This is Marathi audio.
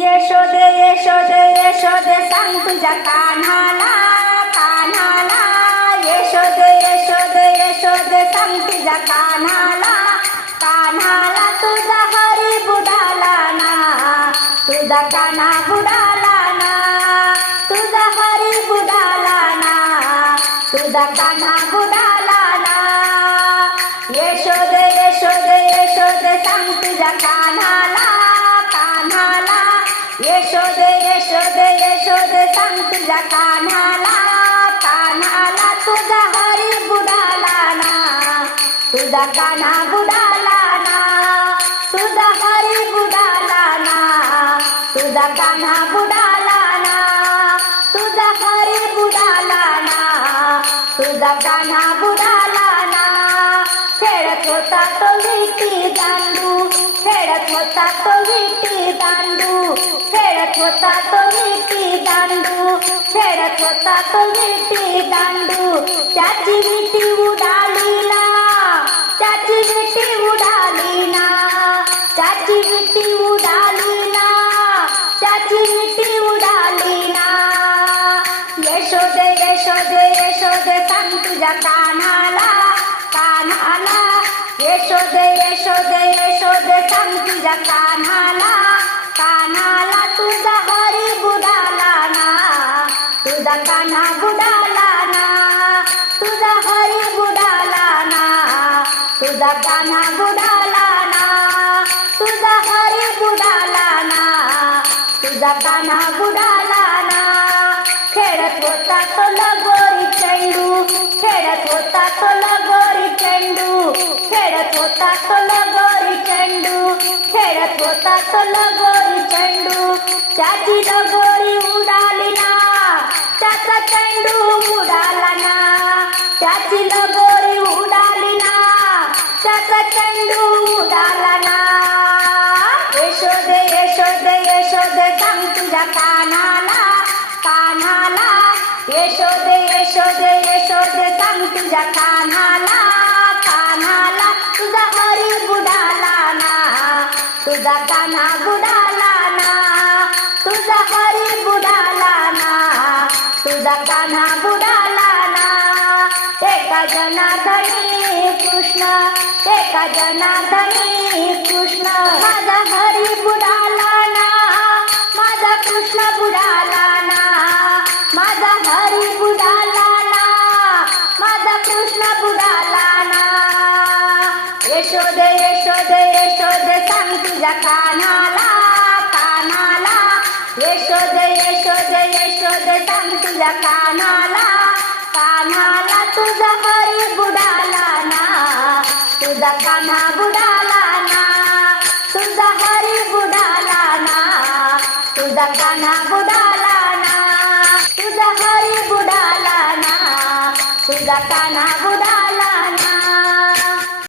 यशोदे यशोदे यशोदे सांग तुझ्या कान्हाला कान्हाला यशोदे यशोदे यशोदे सांग तुझ्या कान्हाला कान्हाला तुझा हरी बुडाला ना तुझा कान्हा बुडाला ना तुझा हरी बुडाला ना तुझा कान्हा बुडाला ना यशोदे यशोदे यशोदे सांग तुझ्या कान्हाला कान्हाला यशोदे यशोदे यशोदे सांग तुझ्या कान्हाला कान्हाला तुझा हरी बुडाला ना तुझा कान्हा बुडाला ना तुझा हरी बुडाला ना तुझा कान्हा बुडाला ना तुझा हरी बुडाला ना तुझा कान्हा बुडाला ना खेळत होता तो विटी दांडू खेळत होता तो विटी दांडू खेळत होता तो विटी दांडू खेळत होता तो विटी दांडू त्याची विटी उडाली ना त्याची विटी उडाली ना त्याची विटी उडाली ना त्याची विटी उडाली ना यशोदे यशोदे यशोदे सांग तुझ्या कान्हाला कान्हाला यशोदे यशोदे यशोदे सांग तुझ्या कान्हाला कान्हाला तुझा हरी बुडाला ना तुझा कान्हा बुडाला ना तुझा हरी बुडाला ना तुझा कान्हा बुडाला ना तुझा हरी बुडाला ना तुझा कान्हा बुडाला ना खेळत होता तो लगोरी चेंडू खेळत होता तो लगोरी चेंडू खेळत होता तो लगोरी चेंडू खेळत होता तो लगोरी चेंडू त्याची लगोरी उडाली ना त्याचा चेंडू उडाला ना त्याची लगोरी उडाली ना त्याचा चेंडू उडाला ना यशोदे यशोदे यशोदे सांग तुझ्या कान्हाला कान्हाला यशोदे यशोदे यशोदे सांग तुझ्या कान्हाला कान्हाला तुझा हरी बुडाला ना तुझा कान्हा बुडाला ना तुझा हरी बुडाला ना तुझा कान्हा बुडाला ना एका जनार्दनी कृष्ण एका जनार्दनी कृष्ण माझा हरी बुडाला ना माझा कृष्ण बुडाला ना माझा हरी बुडाला ना माझा कृष्ण बुडाला ना यशोदे यशोदे यशोदे सांग तुझ्या कान्हाला कान्हाला यशोदे यशोदे यशोदे सांग तुझ्या कान्हाला कान्हाला तुझा हरी बुडाला ना तुझा कान्हा बुडाला ना तुझा हरी बुडाला ना तुझा कान्हा बुडाला ना तुझा हरी बुडाला ना तुझा कान्हा बुडाला